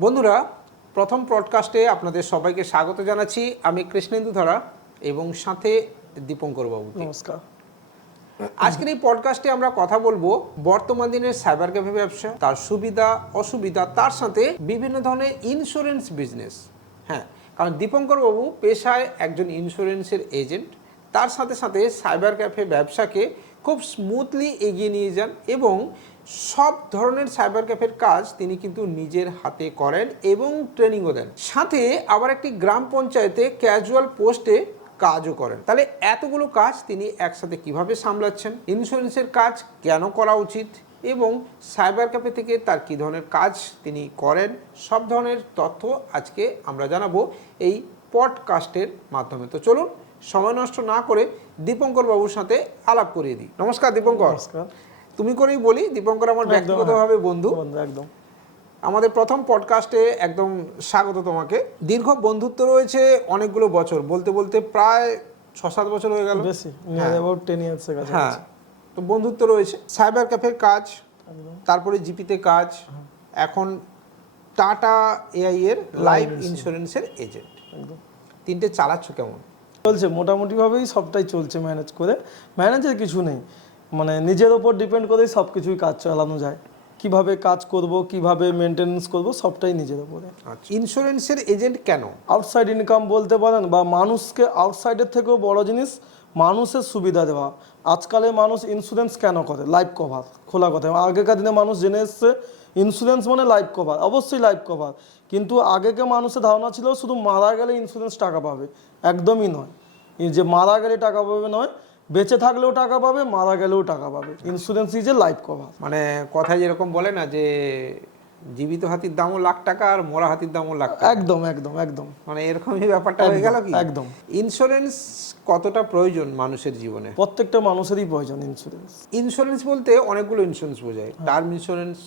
বন্ধুরা প্রথম পডকাস্টে আপনাদের সবাইকে স্বাগত জানাচ্ছি। আমি কৃষ্ণেন্দু ধরা এবং সাথে দীপঙ্কর বাবু। নমস্কার। আজকের এই পডকাস্টে আমরা কথা বলব বর্তমান দিনের সাইবার ক্যাফে ব্যবসা তার সুবিধা অসুবিধা তার সাথে বিভিন্ন ধরনের ইন্স্যুরেন্স বিজনেস হ্যাঁ কারণ দীপঙ্কর বাবু পেশায় একজন ইন্স্যুরেন্সের এজেন্ট তার সাথে সাথে সাইবার ক্যাফে ব্যবসাকে খুব স্মুথলি এগিয়ে নিয়ে যান এবং সব ধরনের সাইবার ক্যাফের কাজ তিনি কিন্তু নিজের হাতে করেন এবং ট্রেনিংও দেন। সাথে আবার একটি গ্রাম পঞ্চায়েতে ক্যাজুয়াল পোস্টে কাজও করেন। তাহলে এতগুলো কাজ তিনি একসাথে কীভাবে সামলাচ্ছেন? ইন্স্যুরেন্সের কাজ কেন করা উচিত? এবং সাইবার ক্যাফে থেকে তার কী ধরনের কাজ তিনি করেন? সব ধরনের তথ্য আজকে আমরা জানাব এই পডকাস্টের মাধ্যমে। তো চলুন সময় নষ্ট না করে দীপঙ্কর বাবুর সাথে আলাপ করিয়ে দিই। নমস্কার দীপঙ্কর। তুমি করেই বলি দীপঙ্কর আমার ব্যক্তিগতভাবে বন্ধু। বন্ধু একদম। আমাদের প্রথম পডকাস্টে একদম স্বাগত তোমাকে। দীর্ঘ বন্ধুত্ব রয়েছে অনেকগুলো বছর বলতে বলতে প্রায় ছ সাত বছর হয়ে গেল। কাছে হ্যাঁ। তো বন্ধুত্ব রয়েছে সাইবার ক্যাফের কাজ তারপরে জিপিতে কাজ এখন টাটা এআই এর লাইফ ইন্স্যুরেন্সের এজেন্ট তিনটে চালাচ্ছ কেমন? চলছে মোটামুটিভাবেই সবটাই চলছে ম্যানেজ করে। ম্যানেজের কিছু নেই। মানে নিজের ওপর ডিপেন্ড করেই সব কিছুই কাজ চালানো যায়। কীভাবে কাজ করব কীভাবে মেনটেনেন্স করব সবটাই নিজের ওপরে। আচ্ছা। ইন্স্যুরেন্সের এজেন্ট কেন? আউটসাইড ইনকাম বলতে পারেন বা মানুষকে আউটসাইডের থেকেও বড় জিনিস মানুষের সুবিধা দেওয়া। আজকালে মানুষ ইন্স্যুরেন্স কেন করে? লাইফ কভার খোলা কথা। আগেকার দিনে মানুষ জেনে এসছে ইন্স্যুরেন্স মানে লাইফ কভার অবশ্যই লাইফ কভার কিন্তু আগেকে মানুষের ধারণা ছিল শুধু মারা গেলে ইন্স্যুরেন্স টাকা পাবে। একদমই নয়। যে মারা গেলে টাকা পাবে নয় বেঁচে থাকলেও টাকা পাবে মারা গেলেও টাকা পাবে। Insurance is a life cover মানে কথায় যেরকম বলে না যে জীবিত হাতির দামও লাখ টাকা আর মরা হাতির দামও লাখ টাকা। একদম একদম একদম। মানে এরকমই ব্যাপারটা হয়ে গেল কি? একদম ইন্স্যুরেন্স কতটা প্রয়োজন মানুষের জীবনে? প্রত্যেকটা মানুষেরই প্রয়োজন ইন্স্যুরেন্স ইন্স্যুরেন্স বলতে অনেকগুলো ইন্স্যুরেন্স বোঝায়। টার্ম ইন্স্যুরেন্স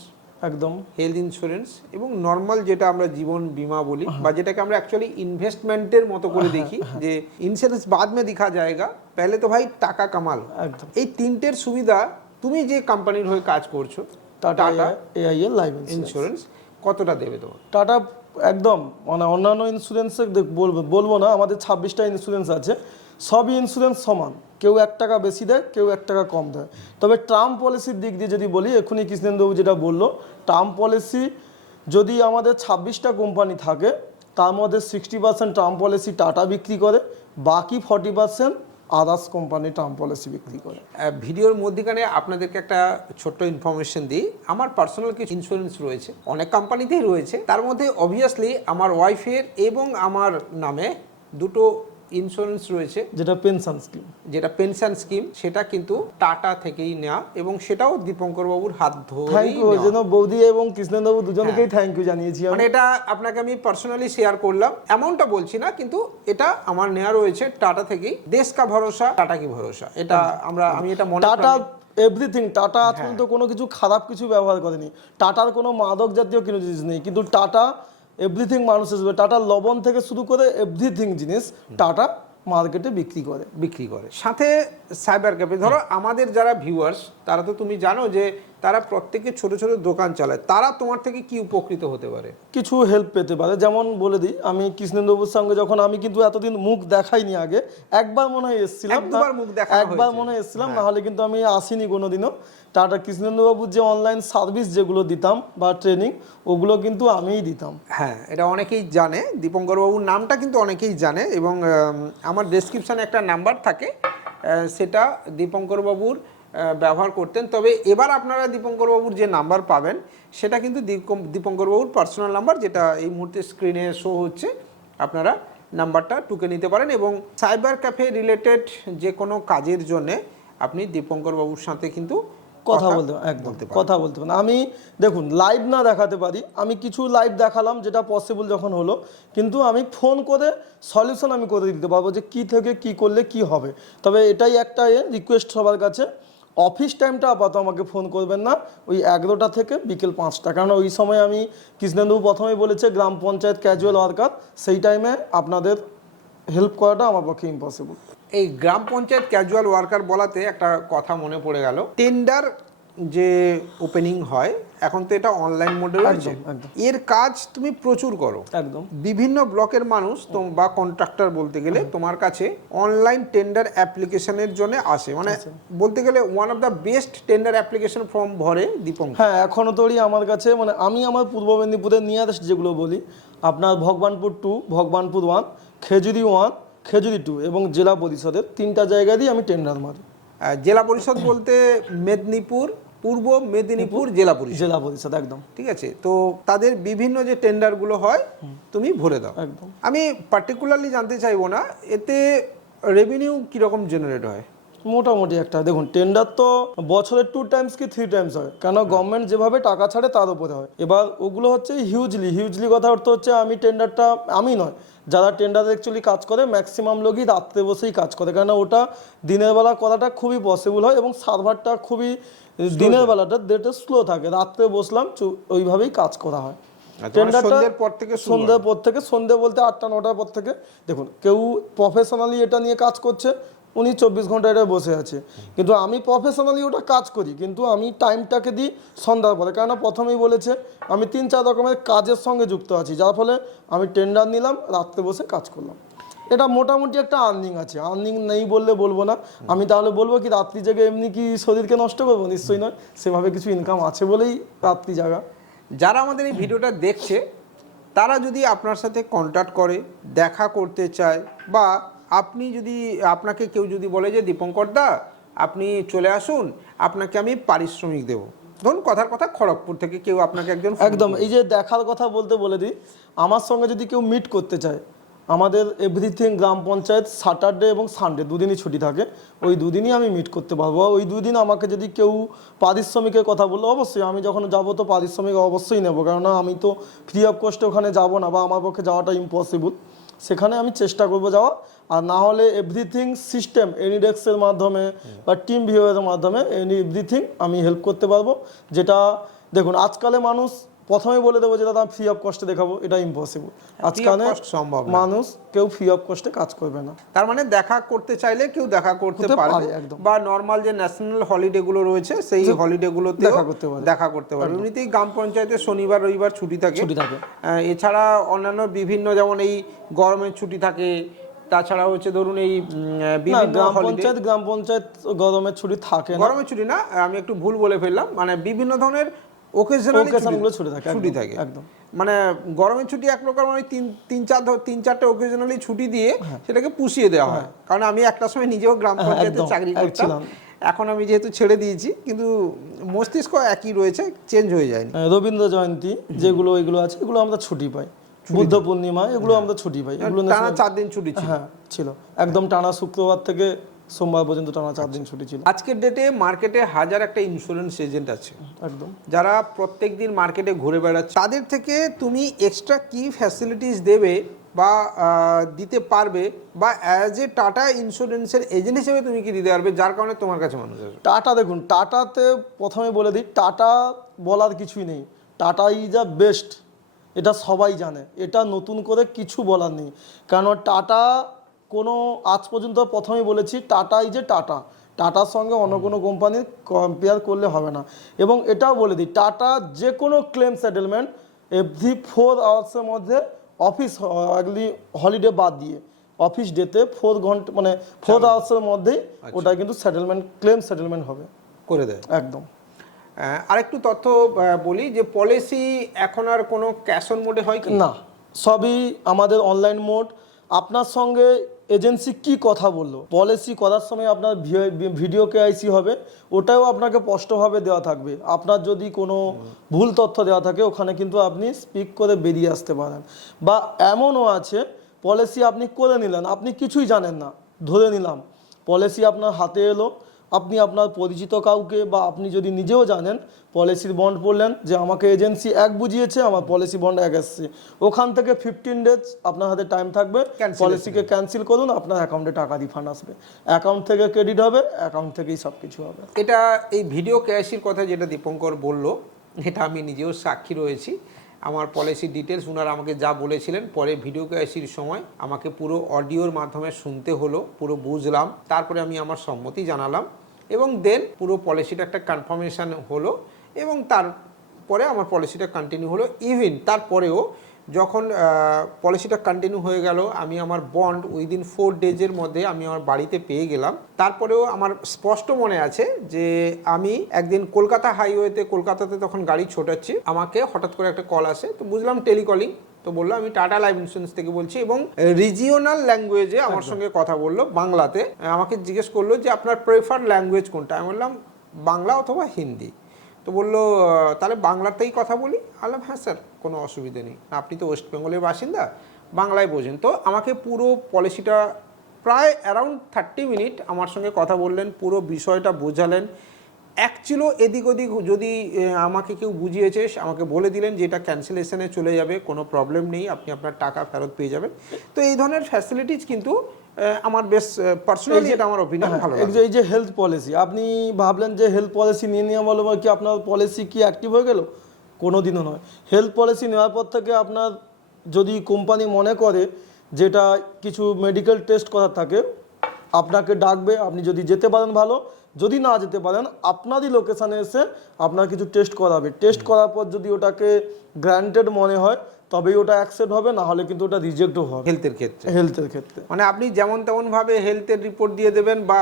একদম। হেলথ ইন্স্যুরেন্স এবং নর্মাল যেটা আমরা জীবন বীমা বলি বা যেটাকে আমরা অ্যাকচুয়ালি ইনভেস্টমেন্টের মতো করে দেখি যে ইন্স্যুরেন্স বাদ মে দিখা যায়গা পেলে তো ভাই টাকা কামাল। একদম। এই তিনটের সুবিধা তুমি যে কোম্পানির হয়ে কাজ করছ Tata AIL life insurance insurance কতটা দেবে তোমার? টাটা একদম মানে অন্যান্য ইন্স্যুরেন্সে বলব না, আমাদের ছাব্বিশটা ইন্স্যুরেন্স আছে, সবই ইন্স্যুরেন্স সমান। কেউ এক টাকা বেশি দেয়, কেউ এক টাকা কম দেয়। তবে টার্ম পলিসির দিক দিয়ে যদি বলি, এক্ষুনি কৃষ্ণেন্দবাবু যেটা বলল টার্ম পলিসি যদি আমাদের ছাব্বিশটা কোম্পানি থাকে, তার মধ্যে sixty percent term policy Tata বিক্রি করে, বাকি forty percent others company term policy বিক্রি করে। ভিডিওর মধ্যেখানে আপনাদেরকে একটা ছোট্ট ইনফরমেশন দিই। আমার পার্সোনাল কিছু ইন্স্যুরেন্স রয়েছে, অনেক কোম্পানিতেই রয়েছে। তার মধ্যে অবভিয়াসলি আমার ওয়াইফের এবং আমার নামে দুটো ইন্স্যুরেন্স রয়েছে। যেটা পেনশন স্কিম যেটা পেনশন স্কিম সেটা কিন্তু টাটা থেকেই নেওয়া এবং সেটাও দীপঙ্কর বাবুর হাত থ্যাংক ইউ জন্য বৌদি এবং কৃষ্ণেন্দবাবু দুজনকেই থ্যাংক ইউ জানিয়েছি মানে এটা আপনাকে আমি পার্সোনালি শেয়ার করলাম। এমনটা বলছি না কিন্তু এটা আমার নেওয়া রয়েছে টাটা থেকেই। দেশ কা ভরসা টাটা কি ভরসা? এটা আমরা আমি এটা মনে টাটা এভরিথিং টাটা আজ পর্যন্ত কোনো কিছু খারাপ কিছু ব্যবহার করেনি। টাটার কোনো মাদক জাতীয় কোনো জিনিস নেই কিন্তু টাটা এভরিথিং মানুষ হিসেবে টাটা লবণ থেকে শুরু করে এভরিথিং জিনিস টাটা মার্কেটে বিক্রি করে বিক্রি করে। সাথে সাইবার ক্যাফে ধরো আমাদের যারা ভিউয়ার্স তারা তো তুমি জানো যে তারা প্রত্যেকে ছোট ছোট দোকান চালায়। তারা তোমার থেকে কি উপকৃত হতে পারে? কিছু হেল্প পেতে পারে। যেমন বলে দিই আমি কৃষ্ণেন্দ্রবাবুর সঙ্গে যখন আমি কিন্তু এতদিন মুখ দেখাইনি আগে একবার মনে হয় এসেছিলাম একবার হ্যাঁ। মনে হয় এসেছিলাম নাহলে কিন্তু আমি আসিনি কোনোদিনও। টাটা কৃষ্ণেন্দ্রবাবুর যে অনলাইন সার্ভিস যেগুলো দিতাম বা ট্রেনিং ওগুলো কিন্তু আমিই দিতাম। হ্যাঁ এটা অনেকেই জানে। দীপঙ্করবাবুর নামটা কিন্তু অনেকেই জানে এবং আমার ডেসক্রিপশানে একটা নাম্বার থাকে। সেটা দীপঙ্করবাবুর বাবুর ব্যবহার করতেন। তবে এবার আপনারা দীপঙ্করবাবুর যে নাম্বার পাবেন সেটা কিন্তু দীপক- দীপঙ্কর পার্সোনাল নাম্বার যেটা এই মুহূর্তে স্ক্রিনে শো হচ্ছে আপনারা নাম্বারটা টুকে নিতে পারেন এবং সাইবার ক্যাফে রিলেটেড যে কোনো কাজের জন্যে আপনি দীপঙ্করবাবুর সাথে কিন্তু কথা বলতে একদম কথা বলতে পারি আমি দেখুন লাইভ না দেখাতে পারি। আমি কিছু লাইভ দেখালাম যেটা পসিবল যখন হলো কিন্তু আমি ফোন করে সলিউশন আমি করে দিতে পারব যে কি থেকে কি করলে কি হবে। তবে এটাই একটা রিকোয়েস্ট সবার কাছে। অফিস টাইমটা আপাতত আমাকে ফোন করবেন না। ওই এগারোটা থেকে বিকেল পাঁচটা। কারণ ওই সময় আমি কৃষ্ণেন্দু প্রথমেই বলেছে গ্রাম পঞ্চায়েত ক্যাজুয়াল ওয়ার্কার সেই টাইমে আপনাদের হেল্প করাটা আমার পক্ষে ইম্পসিবল এই গ্রাম পঞ্চায়েত ক্যাজুয়াল ওয়ার্কার বলাতে একটা কথা মনে পড়ে গেল। টেন্ডার যে ওপেনিং হয় এখন তো এটা অনলাইন মোডে রয়েছে। একদম, একদম। এর কাজ তুমি প্রচুর করো। একদম। বিভিন্ন ব্লকের মানুষ বা কন্ট্রাক্টর বলতে গেলে তোমার কাছে অনলাইন টেন্ডার অ্যাপ্লিকেশনের জন্য আসে। মানে বলতে গেলে one of the best tender application form ভরে দীপঙ্কর। হ্যাঁ এখনও তোরই আমার কাছে মানে আমি আমার পূর্ব মেদিনীপুরের নিয়ারেস্ট যেগুলো বলি। আপনার Bhagwanpur two Bhagwanpur one Khejuri one Khejuri two এবং জেলা পরিষদের তিনটা জায়গাতেই আমি টেন্ডার মারি। জেলা পরিষদ বলতে মেদিনীপুর পূর্ব মেদিনীপুর জেলা পরিষদ। জেলা পরিষদ একদম। ঠিক আছে? তো তাদের বিভিন্ন যে টেন্ডারগুলো হয় তুমি ভরে দাও। একদম। আমি পার্টিকুলারলি জানতে চাইব না এতে রেভিনিউ কীরকম জেনারেট হয়? মোটামুটি একটা দেখুন টেন্ডার তো বছরে টু টাইমস কি থ্রি টাইমস হয়? কেন গভর্নমেন্ট যেভাবে টাকা ছাড়ে তার উপরে হয়। এবার ওগুলো হচ্ছে হিউজলি হিউজলি কথা অর্থ হচ্ছে আমি টেন্ডারটা আমি নয় যারা টেন্ডার অ্যাকচুয়ালি কাজ করে ম্যাক্সিমাম লোকই রাত্রে বসেই কাজ করে। কেন ওটা দিনের বেলা করাটা খুবই পসিবল হয় এবং সার্ভারটা খুবই দিনের বেলাটা ডেটে স্লো থাকে। রাত্রে বসলাম ওইভাবেই কাজ করা হয়। টেন্ডারটা পর থেকে সন্ধ্যের পর থেকে সন্ধ্যে বলতে আটটা নটার পর থেকে। দেখুন কেউ প্রফেশনালি এটা নিয়ে কাজ করছে উনি চব্বিশ ঘণ্টা এটা বসে আছে। কিন্তু আমি প্রফেশনালি ওটা কাজ করি, কিন্তু আমি টাইমটাকে দিই সন্ধ্যার পরে। কেননা প্রথমেই বলেছে, আমি তিন চার রকমের কাজের সঙ্গে যুক্ত আছি, যার ফলে আমি টেন্ডার নিলাম, রাত্রে বসে কাজ করলাম। এটা মোটামুটি একটা আর্নিং আছে। আর্নিং নেই বললে বলব না। আমি তাহলে বলব কি, রাত্রি জেগে এমনি কি শরীরকে নষ্ট করব? নিশ্চয়ই নয়। সেভাবে কিছু ইনকাম আছে বলেই রাত্রি জাগা। যারা আমাদের এই ভিডিওটা দেখছে, তারা যদি আপনার সাথে কন্ট্যাক্ট করে, দেখা করতে চায়, বা আপনি যদি আপনাকে কেউ যদি বলে যে দীপঙ্কর দা আপনি চলে আসুন আপনাকে আমি পারিশ্রমিক দেবো। ধরুন কথার কথা খড়গপুর থেকে কেউ আপনাকে একজন একদম এই যে দেখার কথা বলতে বলে দিই আমার সঙ্গে যদি কেউ মিট করতে চায় আমাদের এভরিথিং গ্রাম পঞ্চায়েত স্যাটারডে এবং সানডে দুদিনই ছুটি থাকে ওই দুদিনই আমি মিট করতে পারব। ওই দুদিন আমাকে যদি কেউ পারিশ্রমিকের কথা বলল অবশ্যই আমি যখন যাব তো পারিশ্রমিক অবশ্যই নেব কেননা আমি তো ফ্রি অফ কস্টে ওখানে যাব না বা আমার পক্ষে যাওয়াটা ইম্পসিবল সেখানে আমি চেষ্টা করব যাওয়া আর না হলে এভরিথিং সিস্টেম এনিডেক্সের মাধ্যমে বা টিম ভিউয়ের মাধ্যমে এনি এভরিথিং আমি হেল্প করতে পারব। যেটা, দেখুন, আজকালে মানুষ প্রথমে বলে দেবো যে দাদা ফ্রি অফ কস্টে দেখাবো। এটা ইম্পসিবল আজকালে সম্ভব মানুষ কেউ ফ্রি অফ কস্টে কাজ করবে না। তার মানে দেখা করতে চাইলে কেউ দেখা করতে পারবে। পারে। বা নর্মাল যে ন্যাশনাল হলিডে গুলো রয়েছে সেই হলিডে গুলোতে দেখা করতে পারে। দেখা করতে পারবে। এমনিতেই গ্রাম পঞ্চায়েতে শনিবার রবিবার ছুটি থাকে। ছুটি থাকে। এছাড়া অন্যান্য বিভিন্ন যেমন এই গরমের ছুটি থাকে তাছাড়া হচ্ছে ধরুন এই গ্রাম পঞ্চায়েত গ্রাম পঞ্চায়েত গরমের ছুটি থাকে গরমের ছুটি না আমি একটু ভুল বলে ফেললাম। মানে বিভিন্ন ধরনের ওকেশনালি ছুটি থাকে, ছুটি থাকে। একদম। মানে গরমের ছুটি এক প্রকার মানে তিন তিন চার তিন চারটে ওকেশনালি ছুটি দিয়ে হ্যাঁ। সেটাকে পুষিয়ে দেওয়া হয়। কারণ আমি একটা সময় নিজেও গ্রাম পঞ্চায়েতে চাকরি এক করতাম। ছিলাম। এখন আমি যেহেতু ছেড়ে দিয়েছি কিন্তু মস্তিষ্ক একই রয়েছে চেঞ্জ হয়ে যায়নি। রবীন্দ্র জয়ন্তী যেগুলো এগুলো আছে এগুলো আমরা ছুটি পাই। বুদ্ধ পূর্ণিমা এগুলো আমরা ছুটি পাই। এগুলো টানা চার দিন ছুটি হ্যাঁ ছিল। একদম টানা শুক্রবার থেকে সোমবার পর্যন্ত টানা চার দিন ছুটি ছিল। আজকের ডেটে মার্কেটে হাজার একটা ইন্স্যুরেন্স এজেন্ট আছে। একদম। যারা প্রত্যেক দিন মার্কেটে ঘুরে বেড়াচ্ছে। তাদের থেকে তুমি এক্সট্রা কি ফ্যাসিলিটিস দেবে বা দিতে পারবে বা অ্যাজ এ টাটা ইন্স্যুরেন্সের এজেন্ট হিসেবে তুমি কি দিতে পারবে? যার কারণে তোমার কাছে মানুষ আসবে। টাটা দেখুন টাটাতে প্রথমে বলে দিই টাটা বলার কিছুই নেই। টাটা ইজ আ বেস্ট এটা সবাই জানে। এটা নতুন করে কিছু বলার নেই। কারণ টাটা কোনো আজ পর্যন্ত প্রথমেই বলেছি টাটা ইজ এ টাটা। টাটার সঙ্গে অন্য কোনো কোম্পানির কম্পেয়ার করলে হবে না। এবং এটাও বলে দিই টাটা যে কোনো ক্লেম সেটেলমেন্ট এভরি ফোর আওয়ার্সের মধ্যে অফিস আগলি হলিডে বাদ দিয়ে অফিস ডেতে ফোর ঘণ্টা মানে ফোর আওয়ার্সের মধ্যেই ওটা কিন্তু সেটেলমেন্ট ক্লেম সেটেলমেন্ট হবে। করে দেয়। একদম। আরেকটু তথ্য বলি যে পলিসি এখন আর কোনো ক্যাশ অন মোডে হয় কি? না সবই আমাদের অনলাইন মোড আপনার সঙ্গে এজেন্সি কি কথা বলল? পলিসি করার সময় আপনার ভিডিও কেআইসি হবে, ওটাও আপনাকে স্পষ্টভাবে দেওয়া থাকবে। আপনার যদি কোনো ভুল তথ্য দেওয়া থাকে, ওখানে কিন্তু আপনি স্পিক করে বেরিয়ে আসতে পারেন। বা এমনও আছে, পলিসি আপনি করে নিলেন, আপনি কিছুই জানেন না, ধরে নিলাম। পলিসি আপনার হাতে এলো আপনি আপনার পরিচিত কাউকে বা আপনি যদি নিজেও জানেন পলিসির বন্ড পড়লেন যে আমাকে এজেন্সি এক বুঝিয়েছে আমার পলিসি বন্ড এক এসছে। ওখান থেকে ফিফটিন ডেজ আপনার হাতে টাইম থাকবে. পলিসিকে ক্যান্সেল করুন আপনার অ্যাকাউন্টে টাকা রিফান্ড আসবে। অ্যাকাউন্ট থেকে ক্রেডিট হবে অ্যাকাউন্ট থেকেই সব কিছু হবে। এটা এই ভিডিও ক্যাশির কথা যেটা দীপঙ্কর বলল এটা আমি নিজেও সাক্ষী রয়েছি। আমার পলিসি ডিটেলস ওনারা আমাকে যা বলেছিলেন, পরে ভিডিও ক্যাসির সময় আমাকে পুরো অডিওর মাধ্যমে শুনতে হলো, পুরো বুঝলাম, তারপরে আমি আমার সম্মতি জানালাম এবং দেন পুরো পলিসিটা একটা কনফার্মেশান হলো এবং তারপরে আমার পলিসিটা কন্টিনিউ হলো ইভিন তারপরেও যখন পলিসিটা কন্টিনিউ হয়ে গেল আমি আমার বন্ড উইদিন ফোর ডেজের মধ্যে আমি আমার বাড়িতে পেয়ে গেলাম। তারপরেও আমার স্পষ্ট মনে আছে যে আমি একদিন কলকাতা হাইওয়েতে কলকাতাতে তখন গাড়ি ছোটাচ্ছি আমাকে হঠাৎ করে একটা কল আসে তো বুঝলাম টেলিকলিং তো বলল আমি টাটা লাইফ ইন্স্যুরেন্স থেকে বলছি এবং রিজিওনাল ল্যাঙ্গুয়েজে আমার সঙ্গে কথা বলল বাংলাতে। আমাকে জিজ্ঞেস করল যে আপনার প্রেফার ল্যাঙ্গুয়েজ কোনটা? আমি বললাম বাংলা অথবা হিন্দি। তো বলল তাহলে বাংলাতেই কথা বলি? আলাম হ্যাঁ স্যার, কোনো অসুবিধা নেই। আপনি তো ওয়েস্ট বেঙ্গলের বাসিন্দা, বাংলায় বোঝেন। তো আমাকে পুরো পলিসিটা প্রায় অ্যারাউন্ড থার্টি মিনিট আমার সঙ্গে কথা বললেন, পুরো বিষয়টা বোঝালেন। অ্যাকচুয়ালি এদিক ওদিক যদি আমাকে কেউ বুঝিয়েছে আমাকে বলে দিলেন যে এটা ক্যান্সেলেশনে চলে যাবে, কোনো প্রবলেম নেই, আপনি আপনার টাকা ফেরত পেয়ে যাবেন। তো এই ধরনের ফ্যাসিলিটিস কিন্তু আমার বেশ পার্সোনালি এটা আমার অপিনিয়ন ভালো এই লাগে যে- এই যে হেলথ পলিসি আপনি ভাবলেন যে হেলথ পলিসি নিয়ে নেওয়া বলো কি আপনার পলিসি কি অ্যাক্টিভ হয়ে গেল? কোনো দিনও নয়। হেলথ পলিসি নেওয়ার পর থেকে আপনার যদি কোম্পানি মনে করে যেটা কিছু মেডিকেল টেস্ট করার থাকে আপনাকে ডাকবে আপনি যদি যেতে পারেন ভালো যদি না যেতে পারেন আপনারই লোকেশানে এসে আপনার কিছু টেস্ট করাবে। টেস্ট করার পর যদি ওটাকে গ্র্যান্টেড মনে হয় তবেই ওটা অ্যাকসেপ্ট হবে না হলে কিন্তু ওটা রিজেক্টও হবে। হেলথের ক্ষেত্রে। হেলথের ক্ষেত্রে। মানে আপনি যেমন তেমন ভাবে হেলথের রিপোর্ট দিয়ে দেবেন বা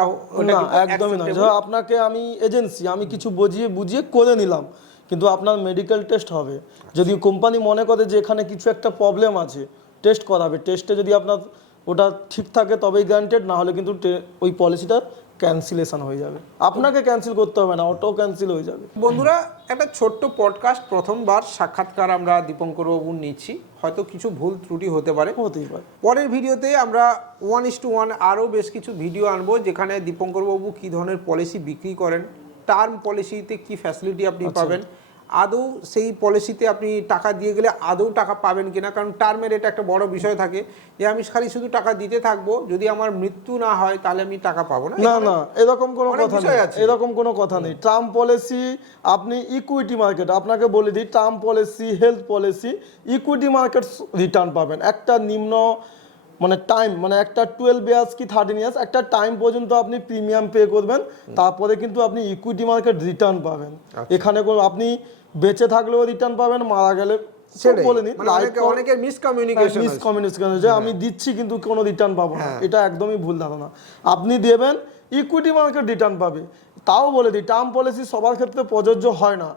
না একদমই না। আপনাকে আমি এজেন্সি আমি কিছু বুঝিয়ে বুঝিয়ে করে নিলাম কিন্তু আপনার মেডিকেল টেস্ট হবে। যদি কোম্পানি মনে করে যে এখানে কিছু একটা প্রবলেম আছে টেস্ট করাবে। টেস্টে যদি আপনার ওটা ঠিক থাকে তবেই গ্যারান্টেড না হলে কিন্তু ওই পলিসিটা ক্যান্সেলেশন হয়ে যাবে। আপনাকে ক্যান্সেল করতে হবে না ওটাও ক্যান্সেল হয়ে যাবে। বন্ধুরা একটা ছোট্ট পডকাস্ট প্রথমবার সাক্ষাৎকার আমরা দীপঙ্কর বাবু নিচ্ছি। হয়তো কিছু ভুল ত্রুটি হতে পারে। হতেই পারে। পরের ভিডিওতে আমরা ওয়ান ইস টু ওয়ান আরও বেশ কিছু ভিডিও আনব যেখানে দীপঙ্কর বাবু কী ধরনের পলিসি বিক্রি করেন টার্ম পলিসিতে কি ফ্যাসিলিটি আপনি পাবেন আদৌ সেই পলিসিতে আপনি টাকা দিয়ে গেলে আদৌ টাকা পাবেন কিনা? কারণ টার্মের এটা একটা বড় বিষয় থাকে যে আমি খালি শুধু টাকা দিতে থাকব যদি আমার মৃত্যু না হয় তাহলে আমি টাকা পাবো না? না না এরকম কোনো কথা নেই। এরকম কোনো কথা নেই। টার্ম পলিসি আপনি ইকুইটি মার্কেট আপনাকে বলে দিই term policy health policy equity market return পাবেন। একটা নিম্ন মানে টাইম মানে একটা টুয়েলভ ইয়ার্স কি থার্টিন ইয়ার্স একটা টাইম পর্যন্ত আপনি প্রিমিয়াম পে করবেন তারপরে কিন্তু আপনি ইকুইটি মার্কেট রিটার্ন পাবেন। আচ্ছা। এখানে আপনি বেঁচে থাকলেও রিটার্ন পাবেন মারা গেলে যে আমি দিচ্ছি কিন্তু কোনো রিটার্ন পাবো না। হ্যাঁ। এটা একদমই ভুল ধারণা। আপনি দেবেন ইকুইটি মার্কেট রিটার্ন পাবে। তাও বলে দিই টার্ম পলিসি সবার ক্ষেত্রে প্রযোজ্য হয় না।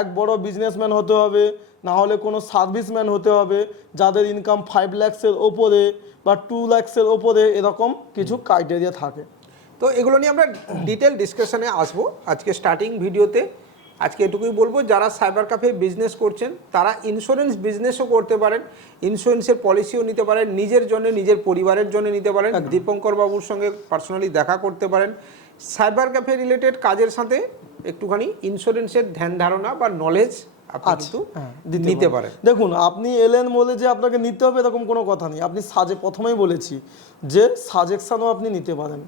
এক বড় বিজনেসম্যান হতে হবে না হলে কোনো সার্ভিসম্যান হতে হবে যাদের ইনকাম ফাইভ ল্যাক্সের ওপরে বা টু ল্যাক্সের ওপরে এরকম কিছু ক্রাইটেরিয়া থাকে। তো এগুলো নিয়ে আমরা ডিটেল ডিসকাশনে আসব। আজকে স্টার্টিং ভিডিওতে আজকে এটুকুই বলব যারা সাইবার ক্যাফে বিজনেস করছেন তারা ইন্স্যুরেন্স বিজনেসও করতে পারেন ইন্স্যুরেন্সের পলিসিও নিতে পারেন নিজের জন্য নিজের পরিবারের জন্য নিতে পারেন দীপঙ্কর বাবুর সঙ্গে পার্সোনালি দেখা করতে পারেন। সাইবার ক্যাফে রিলেটেড কাজের সাথে একটুখানি ইন্স্যুরেন্সের ধ্যান ধারণা বা নলেজ কিন্তু নিতে পারেন। দেখুন আপনি এলেন বলে যে আপনাকে নিতে হবে এরকম কোনো কথা নেই। আপনি সাজে প্রথমেই বলেছি যে সাজেকশানও আপনি নিতে পারেন।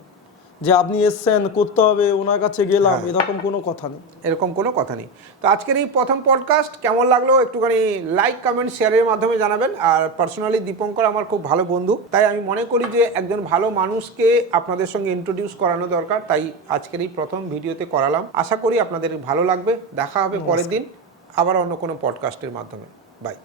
যে আপনি এসছেন করতে হবে ওনার কাছে গেলাম হ্যাঁ। এরকম কোনো কথা নেই। এরকম কোনো কথা নেই। তো আজকের এই প্রথম পডকাস্ট কেমন লাগল একটুখানি লাইক কমেন্ট শেয়ারের মাধ্যমে জানাবেন। আর পার্সোনালি দীপঙ্কর আমার খুব ভালো বন্ধু। তাই আমি মনে করি যে একজন ভালো মানুষকে আপনাদের সঙ্গে ইন্ট্রোডিউস করানো দরকার। তাই আজকের এই প্রথম ভিডিওতে করালাম। আশা করি আপনাদের ভালো লাগবে। দেখা হবে পরের দিন। আবার অন্য কোনো পডকাস্টের মাধ্যমে। বাই